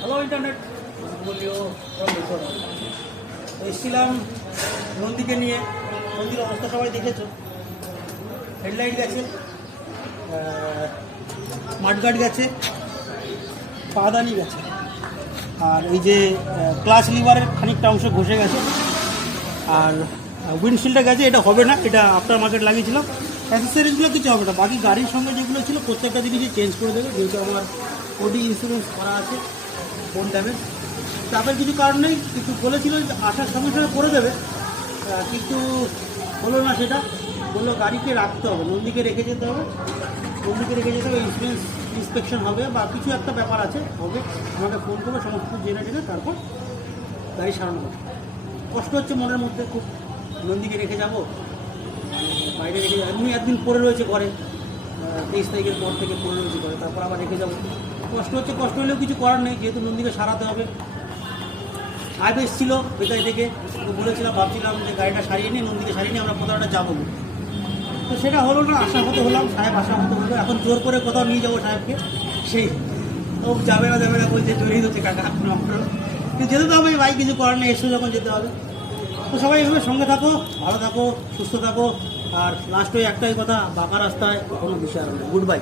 Hello internet বলিও এসেছিলাম নন্দীকে নিয়ে। নন্দীর অবস্থা সবাই দেখেছ? হেডলাইট গেছে মাঠগার্ড গেছে, পাদানি গেছে। আর এই যে ক্লাস লিভারের খানিকটা অংশ ঘষে গেছে। আর উইন্ডশিল্ডটা গেছে, এটা হবে না, এটা আফটার মার্কেট লাগিয়েছিলাম অ্যাসেসরিজগুলো কিছু হবে না, বাকি গাড়ির সঙ্গে যেগুলো ছিল, প্রত্যেকটা জিনিসই চেঞ্জ করে দেবে, যেহেতু আমার ওডি ইন্স্যুরেন্স করা আছে। ফোন ড্যামেজ চাপের কিছু কারণ নেই, কিছু বলেছিল আসার সঙ্গে সঙ্গে করে দেবে। কিন্তু হলো না সেটা। বলল গাড়িকে রাখতে হবে নন্দীকে রেখে যেতে হবে নন্দীকে রেখে যেতে হবে ইন্স্যুরেন্স ইন্সপেকশন হবে বা কিছু একটা ব্যাপার আছে, হবে। আমাকে ফোন করবে, সমস্ত জেনে জেনে তারপর গাড়ি সারানো হবে। কষ্ট হচ্ছে মনের মধ্যে খুব। নন্দীকে রেখে যাব? বাইরে রেখে যাব। এমনি একদিন পরে রয়েছে ঘরে। তেইশ তারিখের পর থেকে পরে রয়েছে ঘরে তারপর আবার রেখে যাব। কষ্ট হচ্ছে, কষ্ট হলেও কিছু করার নেই, যেহেতু নন্দীকে সারাতে হবে। সাহেব এসেছিল বেতাই থেকে। তো বলেছিলাম, ভাবছিলাম যে গাড়িটা সারিয়ে নিই, নন্দীকে সারিয়ে নিয়ে আমরা কোথাও একটা যাব। তো সেটা হলো না, আশা হতে হলাম, সাহেব আশা হতে হলো। এখন জোর করে কোথাও নিয়ে যাব সাহেবকে, সেই। ও যাবে না যাবে না বলছে জড়িয়ে দিচ্ছে কাকা আপনার যেতে তো হবে, ভাই, কিছু করার নেই, এসে যখন যেতে হবে। তো সবাই এভাবে সঙ্গে থাকো, ভালো থাকো, সুস্থ থাকো। আর লাস্টে একটাই কথা, বাঁকা রাস্তায় কোনো বিষয় গুড বাই